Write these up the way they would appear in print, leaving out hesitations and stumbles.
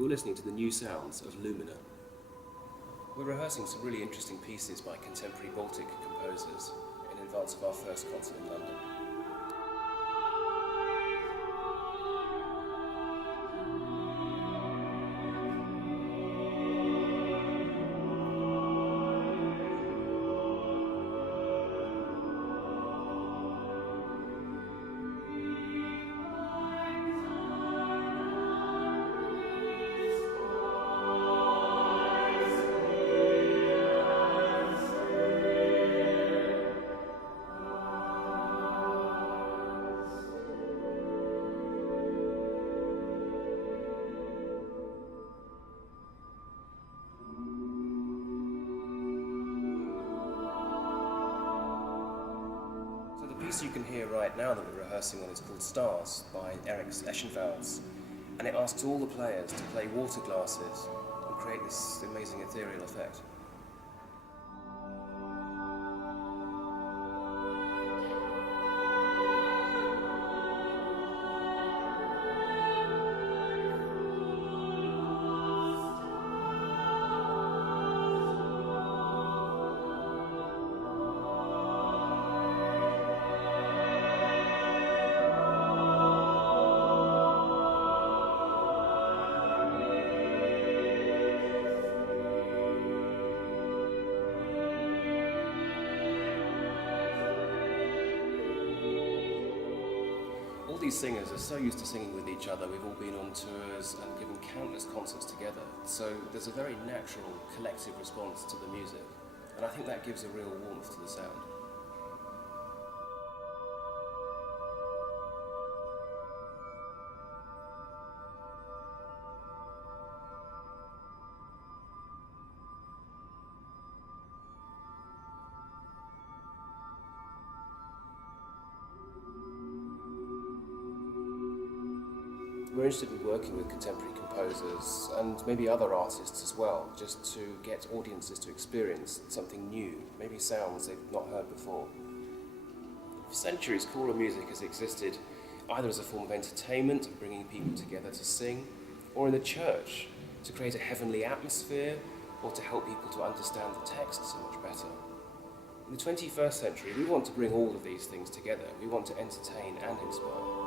You're listening to the new sounds of Lumina. We're rehearsing some really interesting pieces by contemporary Baltic composers in advance of our first concert in London. The piece you can hear right now that we're rehearsing on is called Stars by Eriks Esenvalds, and it asks all the players to play water glasses and create this amazing ethereal effect. All these singers are so used to singing with each other. We've all been on tours and given countless concerts together. So there's a very natural collective response to the music. And I think that gives a real warmth to the sound. We're interested in working with contemporary composers and maybe other artists as well, just to get audiences to experience something new, maybe sounds they've not heard before. For centuries, choral music has existed either as a form of entertainment, bringing people together to sing, or in the church to create a heavenly atmosphere or to help people to understand the text so much better. In the 21st century, we want to bring all of these things together. We want to entertain and inspire.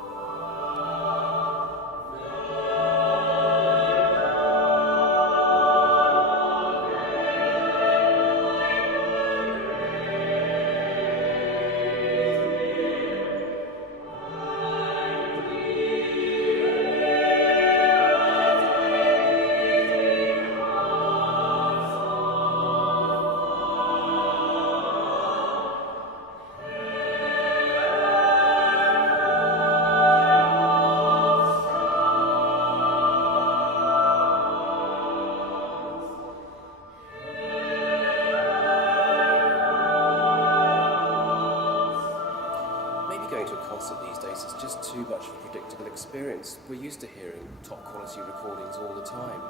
Going to a concert these days is just too much of a predictable experience. We're used to hearing top quality recordings all the time.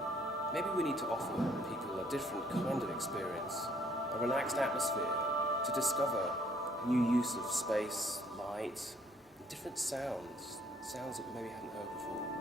Maybe we need to offer people a different kind of experience, a relaxed atmosphere, to discover new use of space, light, and different sounds that we maybe haven't heard before.